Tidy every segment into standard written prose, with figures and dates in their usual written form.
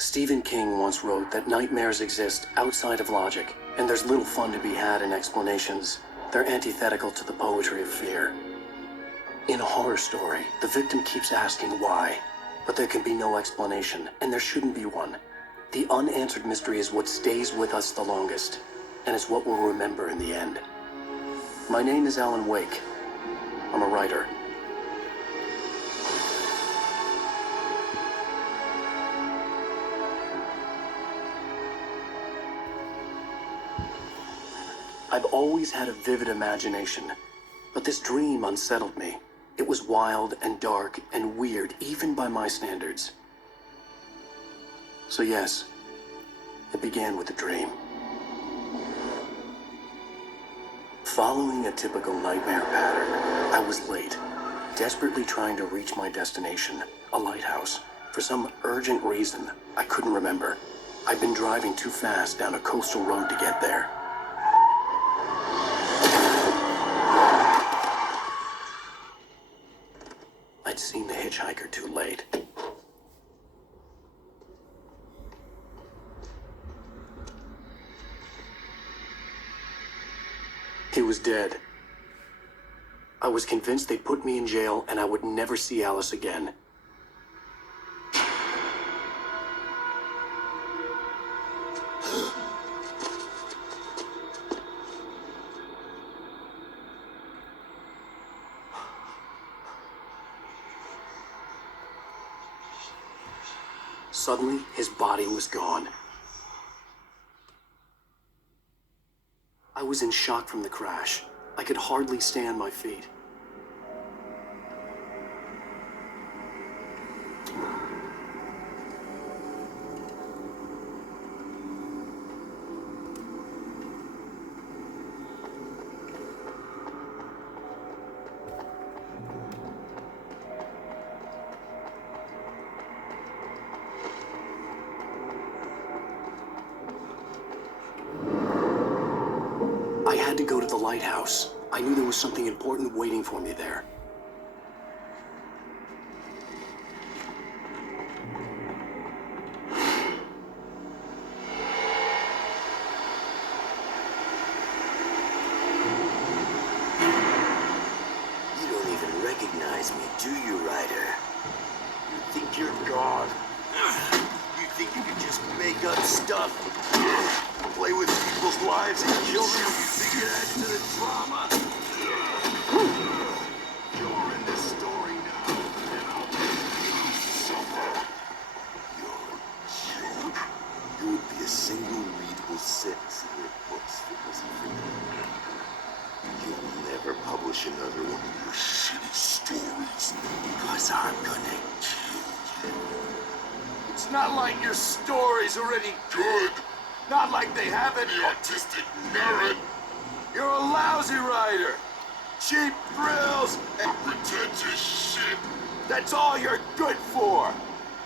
Stephen King once wrote that nightmares exist outside of logic, and there's little fun to be had in explanations. They're antithetical to the poetry of fear. In a horror story, the victim keeps asking why, but there can be no explanation, and there shouldn't be one. The unanswered mystery is what stays with us the longest, and is what we'll remember in the end. My name is Alan Wake. I'm a writer. I've always had a vivid imagination, but this dream unsettled me. It was wild and dark and weird, even by my standards. So yes, it began with a dream. Following a typical nightmare pattern, I was late, desperately trying to reach my destination, a lighthouse. For some urgent reason, I couldn't remember. I'd been driving too fast down a coastal road to get there. I'd seen the hitchhiker too late. He was dead. I was convinced they'd put me in jail and I would never see Alice again. Suddenly, his body was gone. I was in shock from the crash. I could hardly stay on my feet. I had to go to the lighthouse. I knew there was something important waiting for me there. You don't even recognize me, do you, Ryder? You think you're God? You think you can just make up stuff? Play with people's lives and kill them when you think it adds to the drama? You're in this story now, and I'll make you suffer. You're a joke. You would be a single readable sentence in your books if it wasn't for me. You'll never publish another one of your shitty stories, because I'm gonna kill you. It's not like your story's already good. Not like they have any artistic merit. You're a lousy writer. Cheap thrills and pretentious shit. That's all you're good for.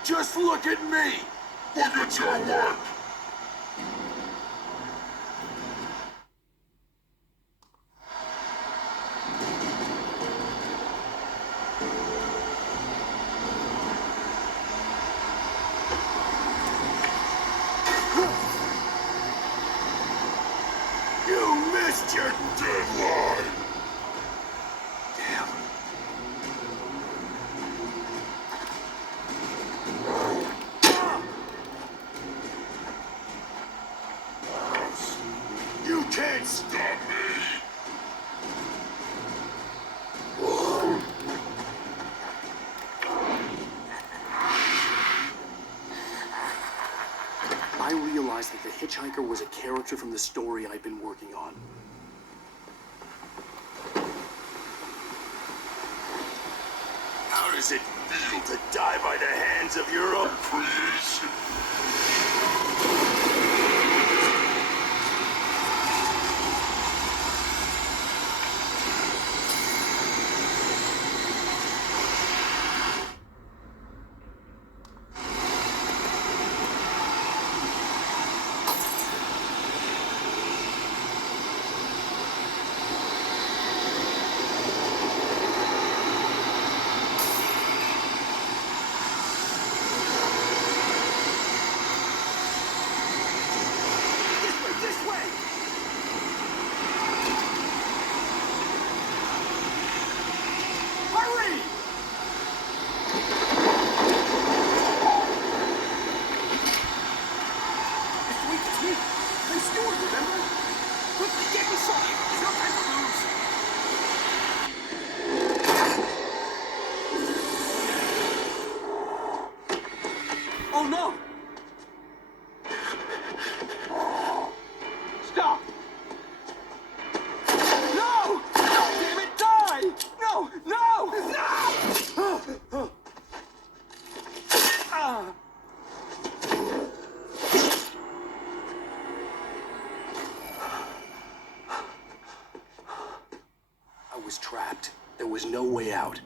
Just look at me. Look at your work. You missed your deadline! Damn. You can't stop me! I realized that the hitchhiker was a character from the story I'd been working on. How does it feel to die by the hands of your own creation? Oh no! Stop! No! God damn it, die! No! No! No! I was trapped. There was no way out.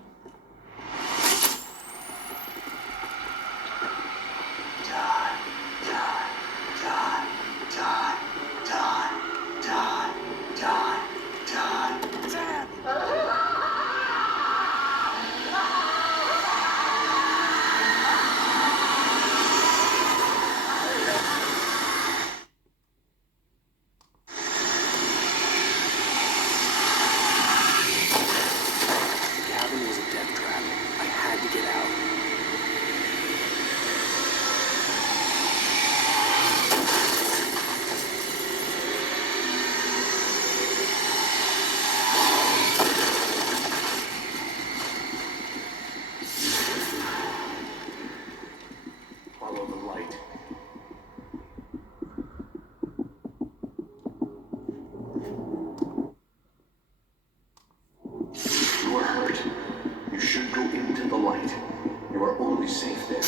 Safe there.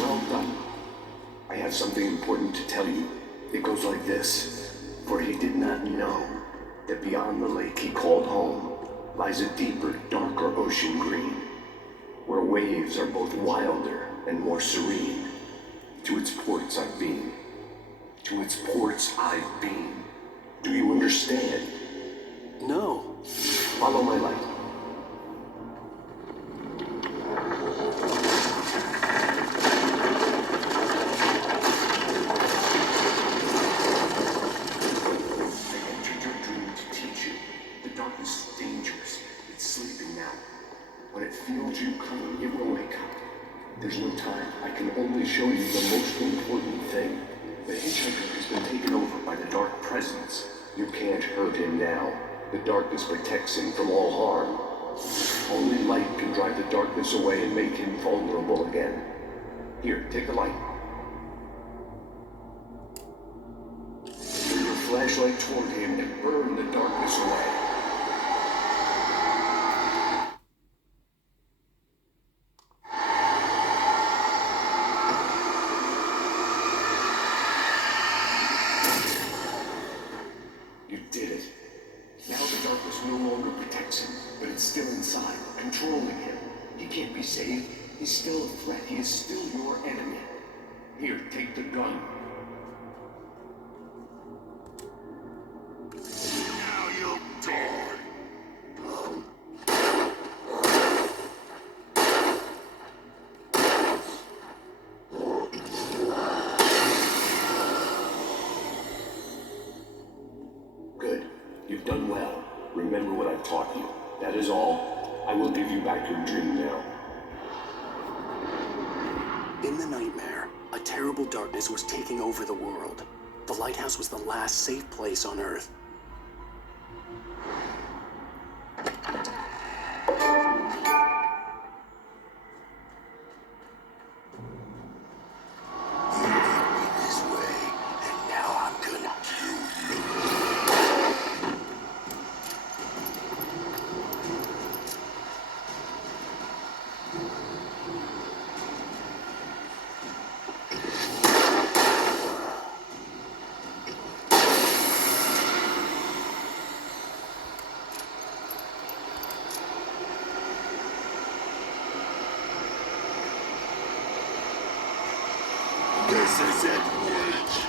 Well done. I have something important to tell you. It goes like this. For he did not know that beyond the lake he called home lies a deeper, darker ocean green, where waves are both wilder and more serene. To its ports I've been. To its ports I've been. Do you understand? No. Follow my light. I entered your dream to teach you. The darkness is dangerous. It's sleeping now. When it feels you coming, it will wake up. There's no time. I can only show you the most important thing. The hitchhiker has been taken over by the dark presence. You can't hurt him now. The darkness protects him from all harm. Only light can drive the darkness away and make him vulnerable again. Here, take the light. Turn your flashlight toward him and burn the darkness away. You did it. Now the darkness no longer protects him, but it's still inside, controlling him. He can't be saved. He's still a threat. He is still your enemy. Here, take the gun. Now you'll die. Good. You've done well. Remember what I've taught you. That is all. I will give you back your dream now. In the nightmare, a terrible darkness was taking over the world. The lighthouse was the last safe place on Earth. This is it, Witch.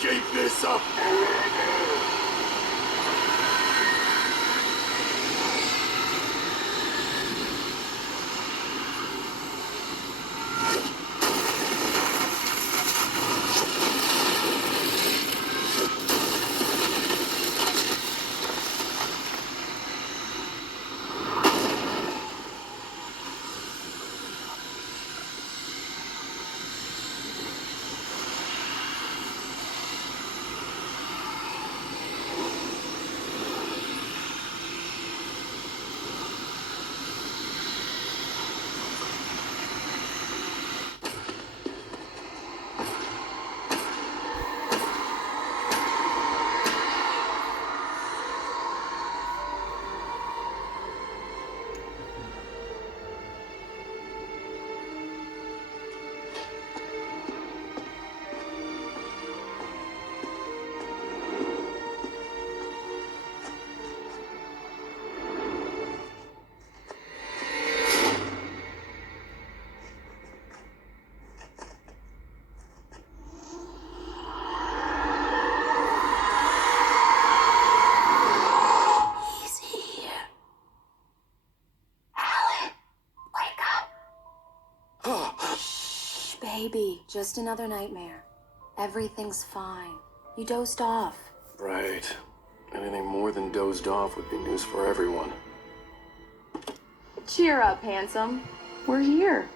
Keep this up! Baby, just another nightmare. Everything's fine. You dozed off. Right. Anything more than dozed off would be news for everyone. Cheer up, handsome. We're here.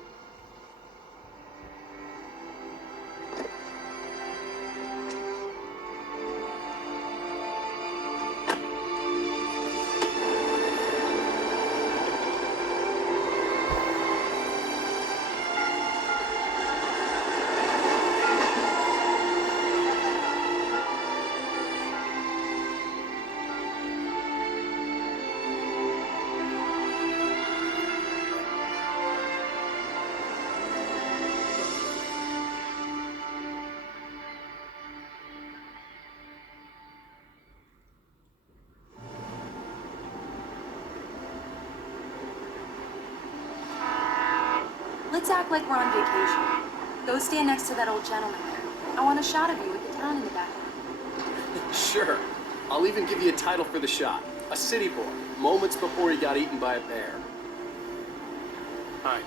Let's act like we're on vacation. Go stand next to that old gentleman there. I want a shot of you with the town in the background. Sure. I'll even give you a title for the shot. A city boy, moments before he got eaten by a bear. Hi.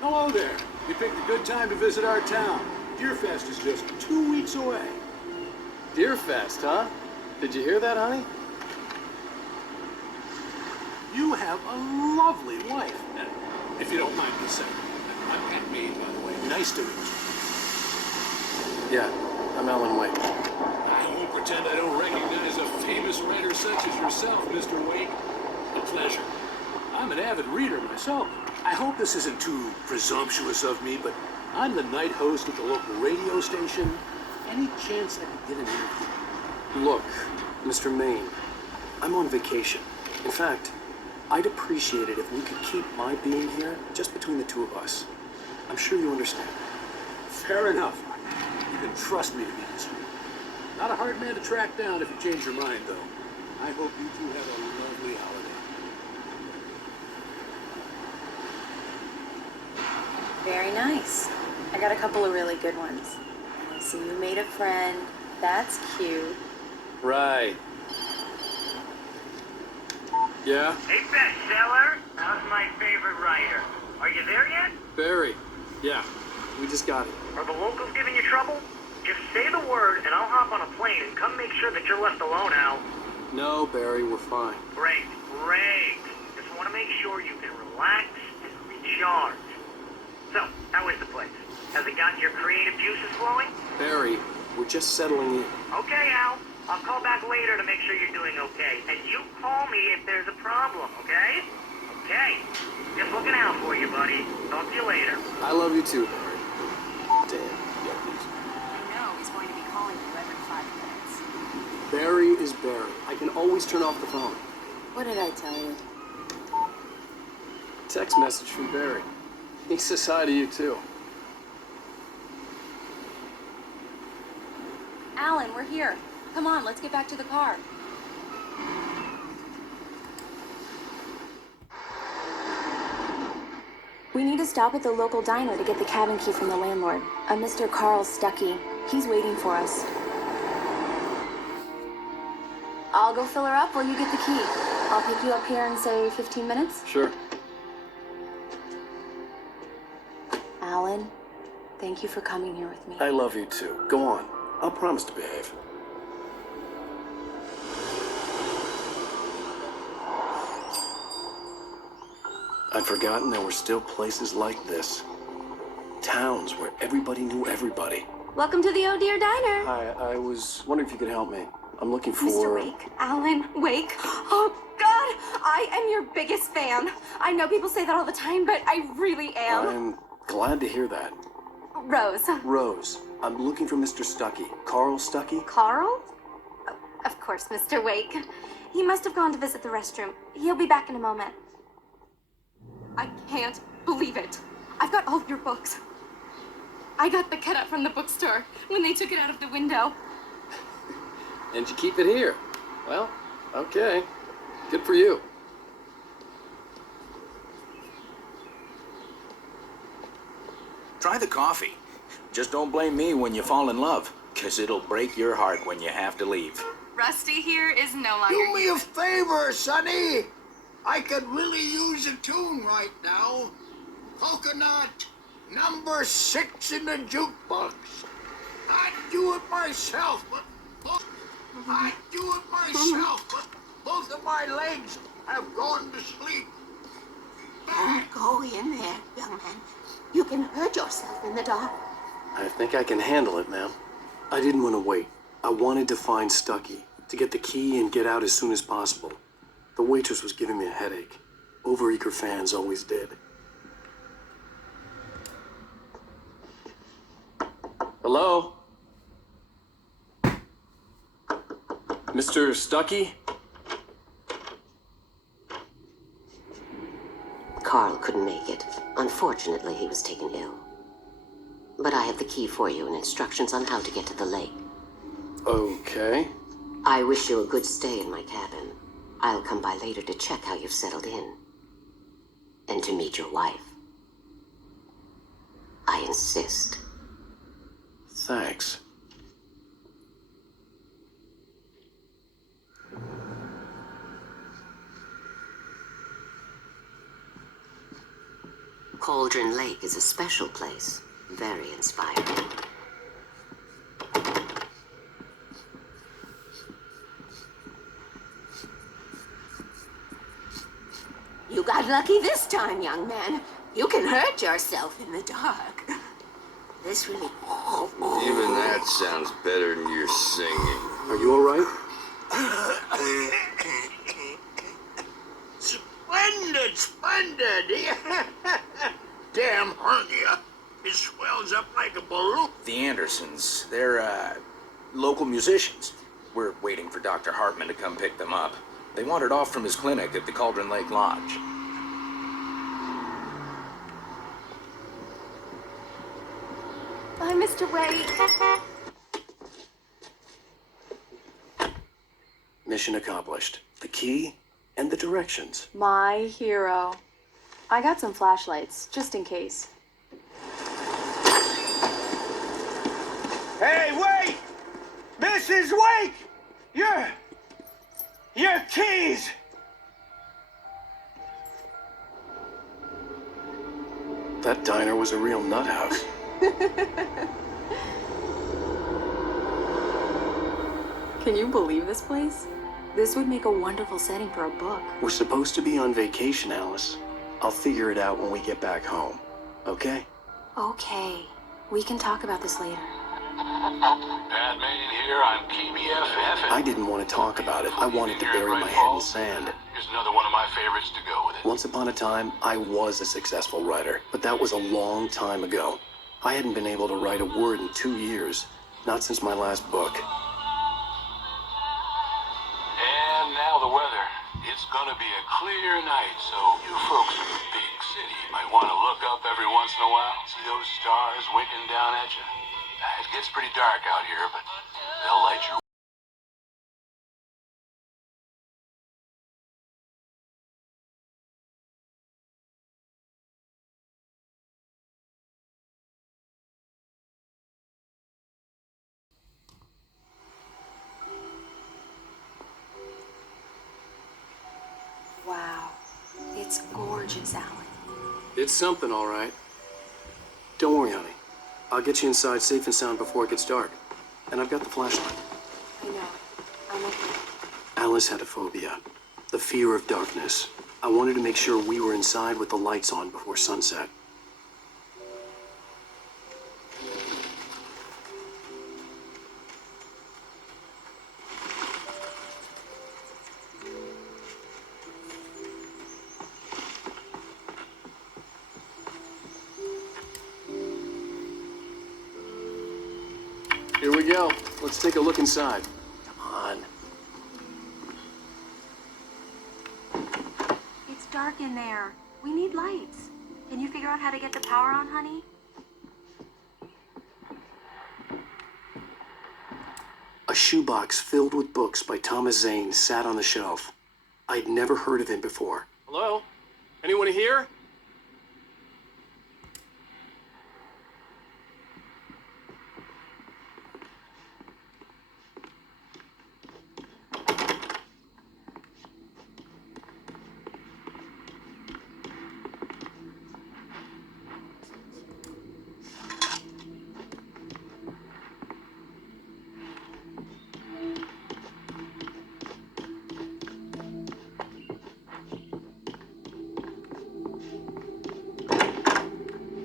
Hello there. You picked a good time to visit our town. Deerfest is just 2 weeks away. Deerfest, huh? Did you hear that, honey? You have a lovely wife. And if you don't mind me saying, I'm Pat Meade, by the way. Nice to meet you. Yeah, I'm Alan Wake. I won't pretend I don't recognize a famous writer such as yourself, Mr. Wake. A pleasure. I'm an avid reader myself. I hope this isn't too presumptuous of me, but I'm the night host at the local radio station. Any chance I could get an interview? Look, Mr. Maine, I'm on vacation. In fact, I'd appreciate it if we could keep my being here just between the two of us. I'm sure you understand. Fair enough. You can trust me to be discreet. Not a hard man to track down if you change your mind, though. I hope you two have a lovely holiday. Very nice. I got a couple of really good ones. I see you made a friend. That's cute. Right. Yeah? Hey, bestseller. How's my favorite writer? Are you there yet? Barry. Yeah. We just got it. Are the locals giving you trouble? Just say the word and I'll hop on a plane and come make sure that you're left alone, Al. No, Barry, we're fine. Great, great. Just want to make sure you can relax and recharge. So, how is the place? Has it got your creative juices flowing? Barry, we're just settling in. Okay, Al. I'll call back later to make sure you're doing okay. And you call me if there's a problem, okay? Okay. Just looking out for you, buddy. Talk to you later. I love you too, Barry. Damn. Yuppies. I know he's going to be calling you every 5 minutes. Barry is Barry. I can always turn off the phone. What did I tell you? Text message from Barry. He says hi to you too. Alan, we're here. Come on, let's get back to the car. We need to stop at the local diner to get the cabin key from the landlord, a Mr. Carl Stuckey. He's waiting for us. I'll go fill her up while you get the key. I'll pick you up here in, say, 15 minutes. Sure. Alan, thank you for coming here with me. I love you too. Go on. I'll promise to behave. I'd forgotten there were still places like this. Towns where everybody knew everybody. Welcome to the Oh Dear Diner. Hi, I was wondering if you could help me. I'm looking for... Mr. Wake, Alan Wake. Oh, God, I am your biggest fan. I know people say that all the time, but I really am. I'm glad to hear that. Rose. Rose, I'm looking for Mr. Stuckey. Carl Stuckey? Carl? Oh, of course, Mr. Wake. He must have gone to visit the restroom. He'll be back in a moment. I can't believe it. I've got all of your books. I got the cutout from the bookstore when they took it out of the window. And you keep it here. Well, okay. Good for you. Try the coffee. Just don't blame me when you fall in love, 'cause it'll break your heart when you have to leave. Rusty here is no longer Do me a favor, Sonny. I could really use a tune right now. Coconut, number 6 in the jukebox. I'd do it myself, but both of my legs have gone to sleep. Don't go in there, young man. You can hurt yourself in the dark. I think I can handle it, ma'am. I didn't want to wait. I wanted to find Stuckey, to get the key and get out as soon as possible. The waitress was giving me a headache. Overeager fans always did. Hello? Mr. Stuckey? Carl couldn't make it. Unfortunately, he was taken ill. But I have the key for you and instructions on how to get to the lake. Okay. I wish you a good stay in my cabin. I'll come by later to check how you've settled in. And to meet your wife. I insist. Thanks. Cauldron Lake is a special place. Very inspiring. You got lucky this time, young man. You can hurt yourself in the dark. This really... Even that sounds better than your singing. Are you all right? Splendid. Damn hernia. It swells up like a balloon. The Andersons, they're, local musicians. We're waiting for Dr. Hartman to come pick them up. They wandered off from his clinic at the Cauldron Lake Lodge. Bye, Mr. Wake. Mission accomplished. The key and the directions. My hero. I got some flashlights, just in case. Hey, wait! Mrs. Wake! Your keys! That diner was a real nut house. Can you believe this place? This would make a wonderful setting for a book. We're supposed to be on vacation, Alice. I'll figure it out when we get back home. Okay? Okay. We can talk about this later. Bad man here, I'm KBFF. I didn't want to talk about it. I wanted to bury my head in sand. Here's another one of my favorites to go with it. Once upon a time, I was a successful writer, but that was a long time ago. I hadn't been able to write a word in 2 years, not since my last book. And now the weather. It's gonna be a clear night, so you folks in the big city might want to look up every once in a while. See those stars winking down at you? It gets pretty dark out here, but they'll light your It's something, all right. Don't worry, honey. I'll get you inside safe and sound before it gets dark. And I've got the flashlight. I know. I'm okay. Alice had a phobia. The fear of darkness. I wanted to make sure we were inside with the lights on before sunset. Here we go. Let's take a look inside. Come on. It's dark in there. We need lights. Can you figure out how to get the power on, honey? A shoebox filled with books by Thomas Zane sat on the shelf. I'd never heard of him before. Hello? Anyone here?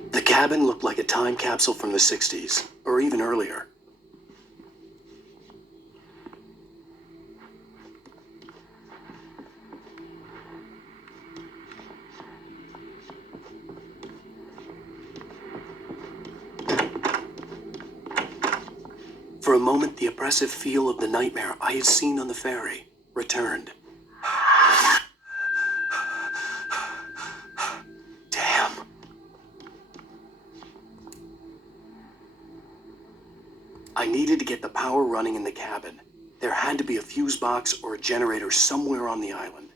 The cabin looked like a time capsule from the 60s, or even earlier. For a moment, the oppressive feel of the nightmare I had seen on the ferry returned. Damn. I needed to get the power running in the cabin. There had to be a fuse box or a generator somewhere on the island.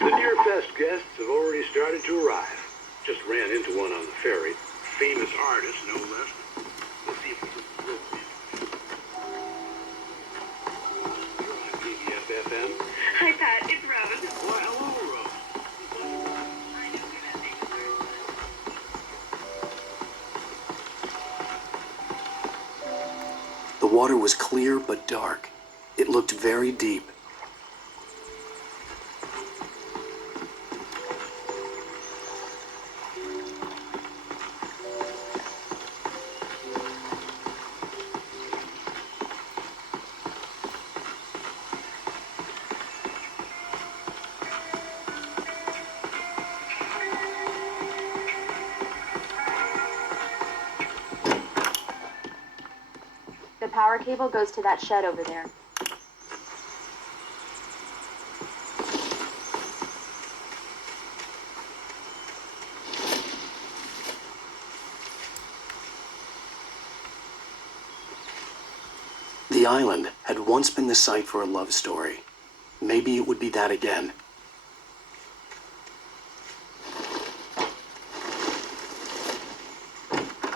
The Deerfest guests have already started to arrive. Just ran into one on the ferry. Famous artist, no less. Let's see if we can roll it. You're on PBFFM. Hi, Pat. It's Rose. Why, hello, Rose. I know you're that famous artist. The water was clear but dark. It looked very deep. The power cable goes to that shed over there. The island had once been the site for a love story. Maybe it would be that again.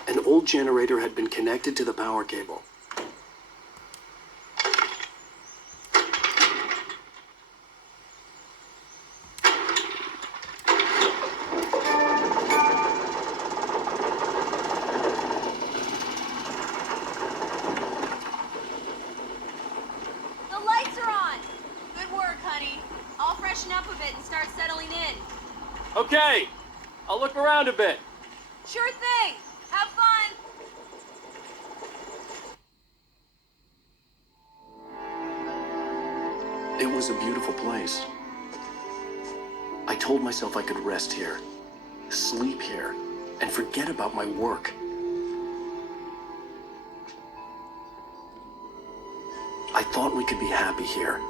An old generator had been connected to the power cable. The lights are on. Good work, honey. I'll freshen up a bit and start settling in. Okay. I'll look around a bit. Sure thing. Have fun. It was a beautiful place. I told myself I could rest here, sleep here, and forget about my work. I thought we could be happy here.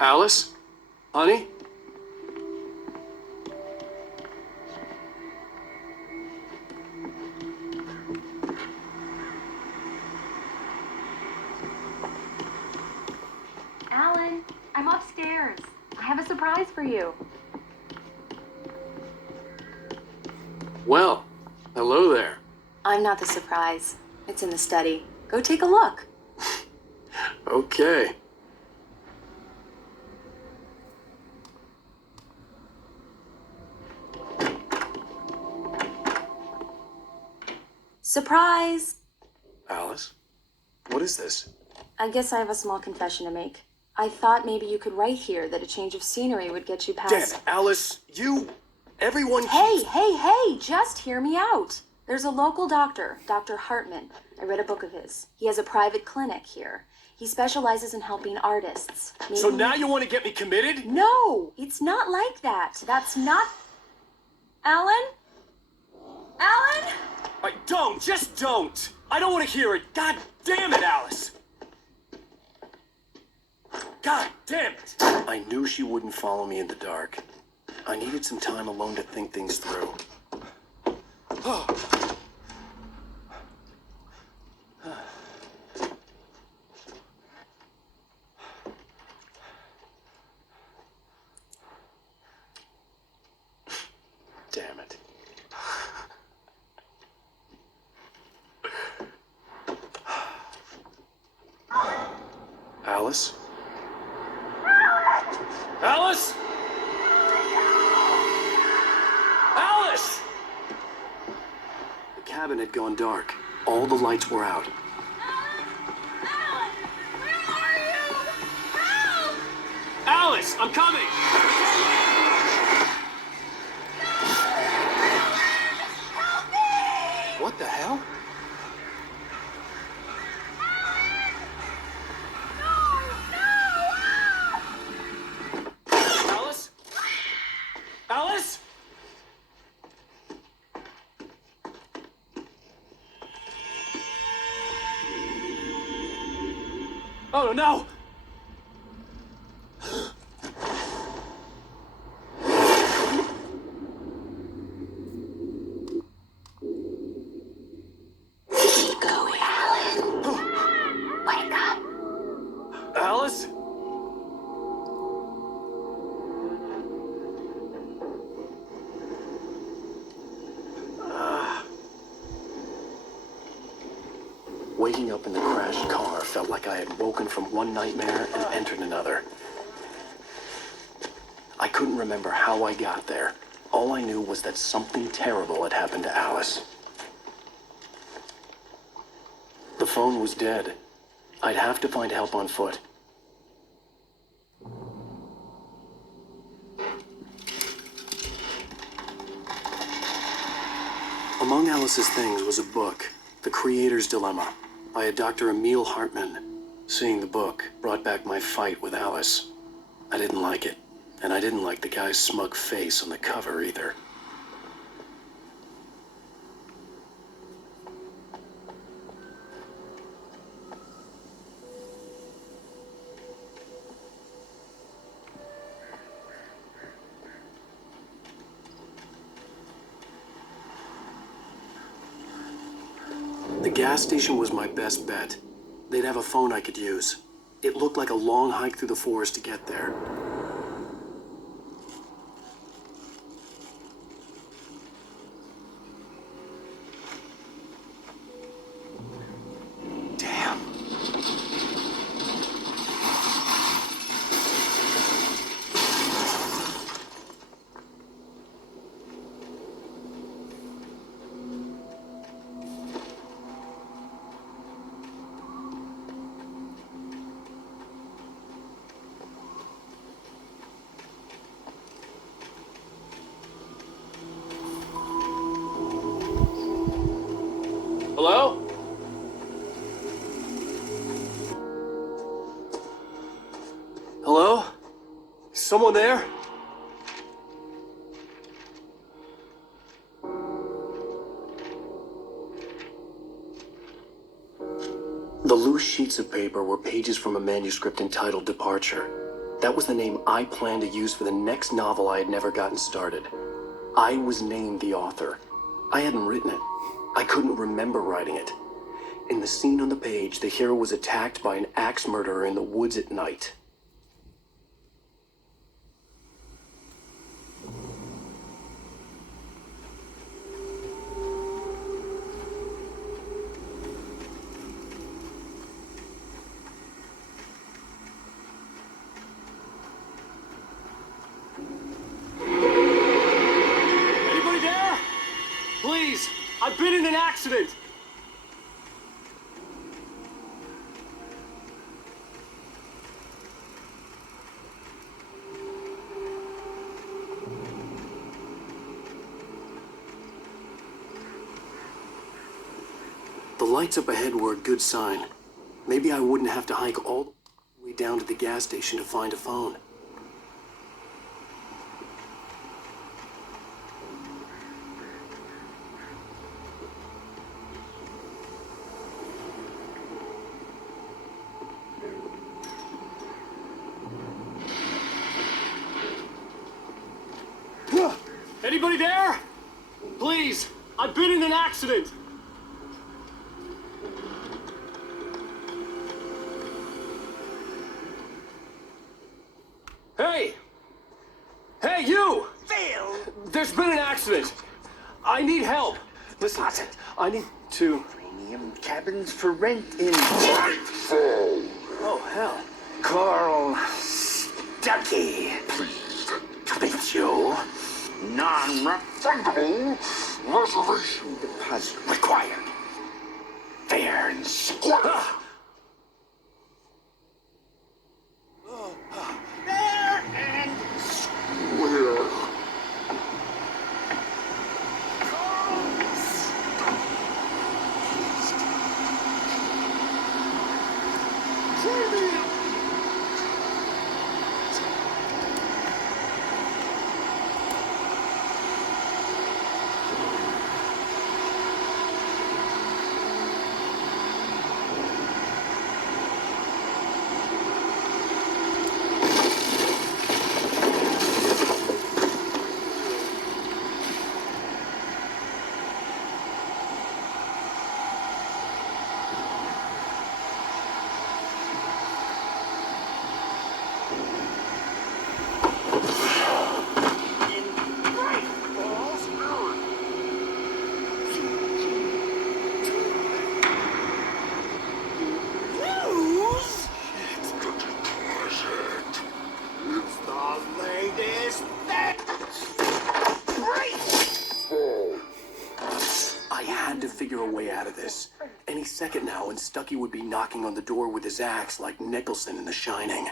Alice? Honey? Alan, I'm upstairs. I have a surprise for you. Well, hello there. I'm not the surprise. It's in the study. Go take a look. Okay. Surprise! Alice? What is this? I guess I have a small confession to make. I thought maybe you could write here that a change of scenery would get you Damn past... it, Alice, everyone Hey, just hear me out. There's a local doctor, Dr. Hartman. I read a book of his. He has a private clinic here. He specializes in helping artists. So now you want to get me committed? No, it's not like that. That's not... Alan? Alan? Just don't! I don't want to hear it. God damn it, Alice! God damn it! I knew she wouldn't follow me in the dark. I needed some time alone to think things through. Damn it. Alice? Alice? Alice! The cabin had gone dark. All the lights were out. Alan! Where are you? Help! Alice, I'm coming! Help me! What the hell? Alice? Alice? Oh no! Keep going, Alan. Wake up. Alice? Waking up in the crashed car felt like I had woken from one nightmare and entered another. I couldn't remember how I got there. All I knew was that something terrible had happened to Alice. The phone was dead. I'd have to find help on foot. Among Alice's things was a book, The Creator's Dilemma, by a Dr. Emil Hartman. Seeing the book brought back my fight with Alice. I didn't like it, and I didn't like the guy's smug face on the cover either. The gas station was my best bet. They'd have a phone I could use. It looked like a long hike through the forest to get there. Damn. Hello? Hello? Someone there? The loose sheets of paper were pages from a manuscript entitled Departure. That was the name I planned to use for the next novel I had never gotten started. I was named the author. I hadn't written it. I couldn't remember writing it. In the scene on the page, the hero was attacked by an axe murderer in the woods at night. Anybody there? Please, I've been in an accident. The lights up ahead were a good sign. Maybe I wouldn't have to hike all the way down to the gas station to find a phone. Anybody there? Please, I've been in an accident. Hey! Hey, you! Phil! There's been an accident. I need help. Listen, I need to... Premium cabins for rent in... Oh, hell. Carl Stuckey. Pleased to meet you. Non-refundable reservation deposit required. Fair and square. Fair and square. Premium. I had to figure a way out of this. Any second now, and Stuckey would be knocking on the door with his axe like Nicholson in The Shining.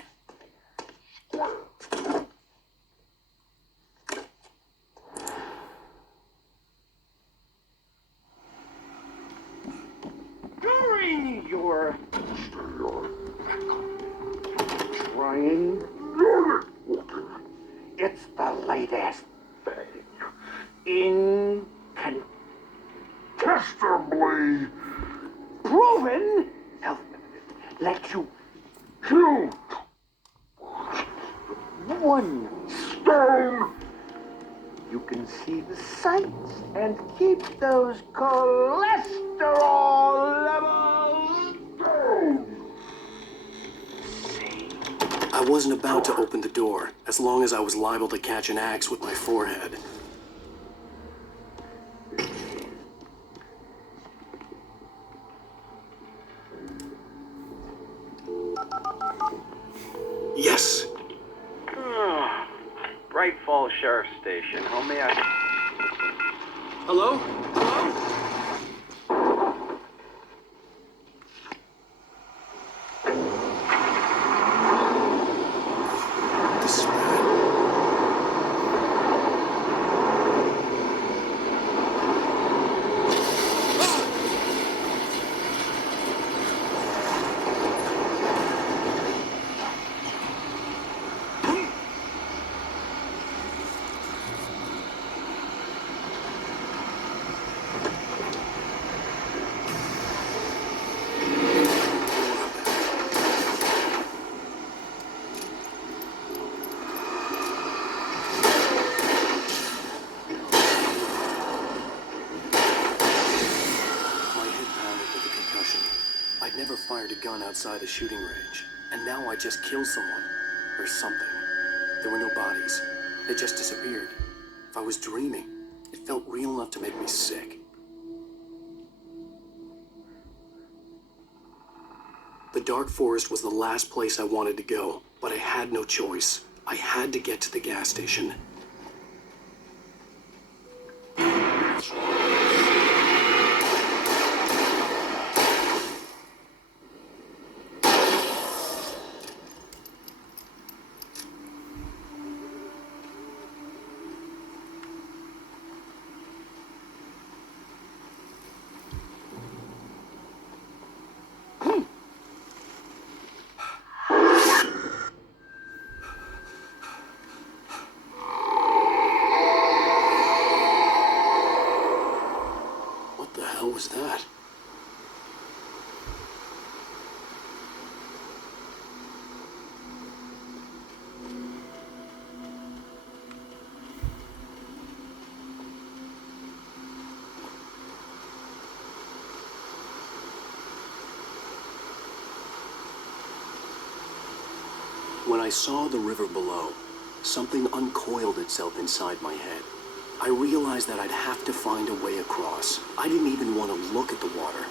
During your trying, it's the latest thing. Incontestably proven. Now, let you shoot one stone. You can see the sights and keep those cholesterol levels down. I wasn't about to open the door, as long as I was liable to catch an axe with my forehead. Yes. Bright Falls Sheriff's Station. How may I... Hello? Hello? This is bad. fired a gun outside the shooting range, and now I just killed someone. Or something. There were no bodies. They just disappeared. If I was dreaming, it felt real enough to make me sick. The dark forest was the last place I wanted to go, but I had no choice. I had to get to the gas station. What the hell was that? When I saw the river below, something uncoiled itself inside my head. I realized that I'd have to find a way across. I didn't even want to look at the water.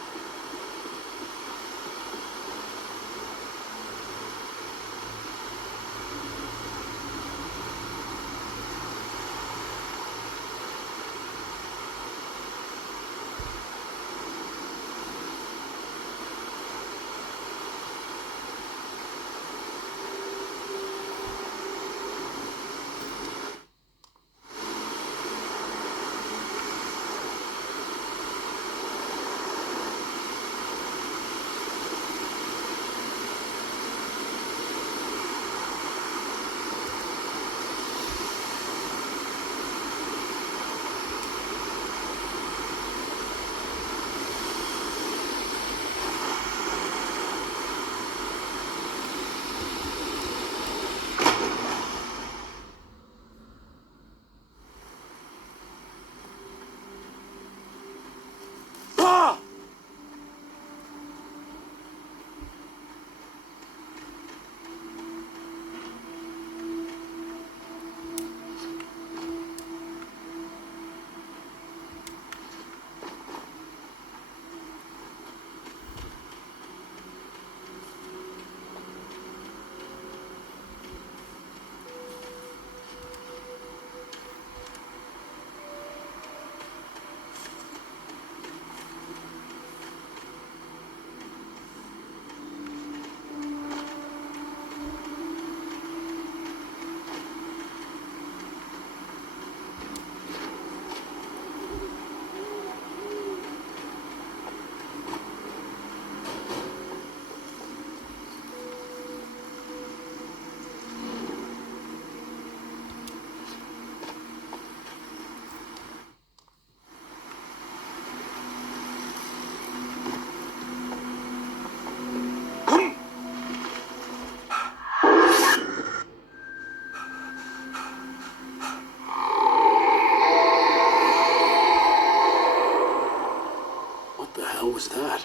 What was that?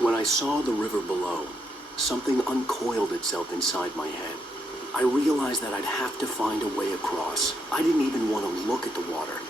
When I saw the river below, something uncoiled itself inside my head. I realized that I'd have to find a way across. I didn't even want to look at the water.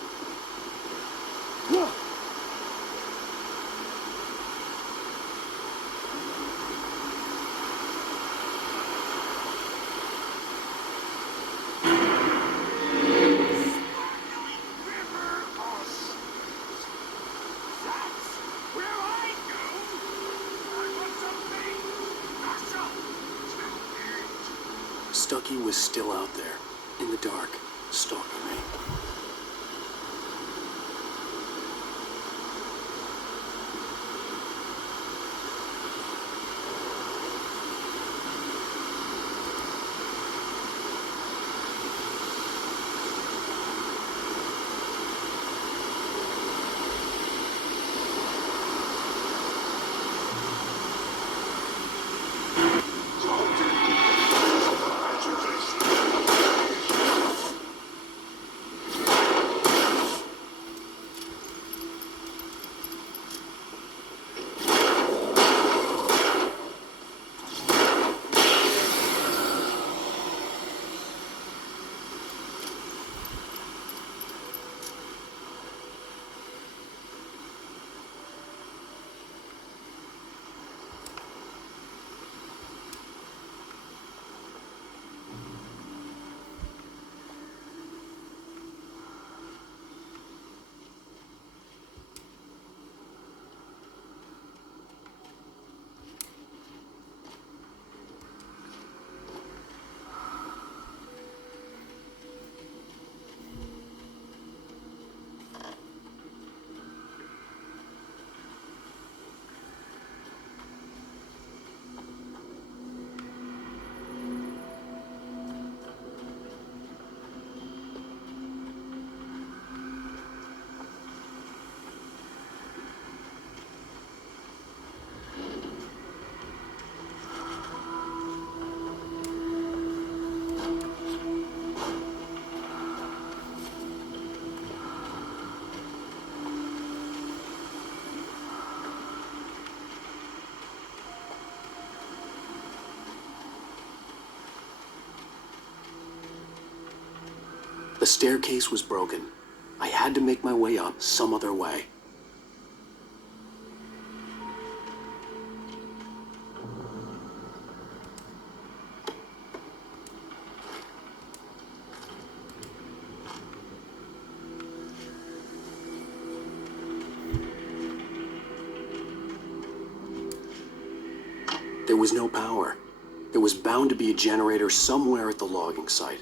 Stucky was still out there, in the dark, stalking me. The staircase was broken. I had to make my way up some other way. There was no power. There was bound to be a generator somewhere at the logging site.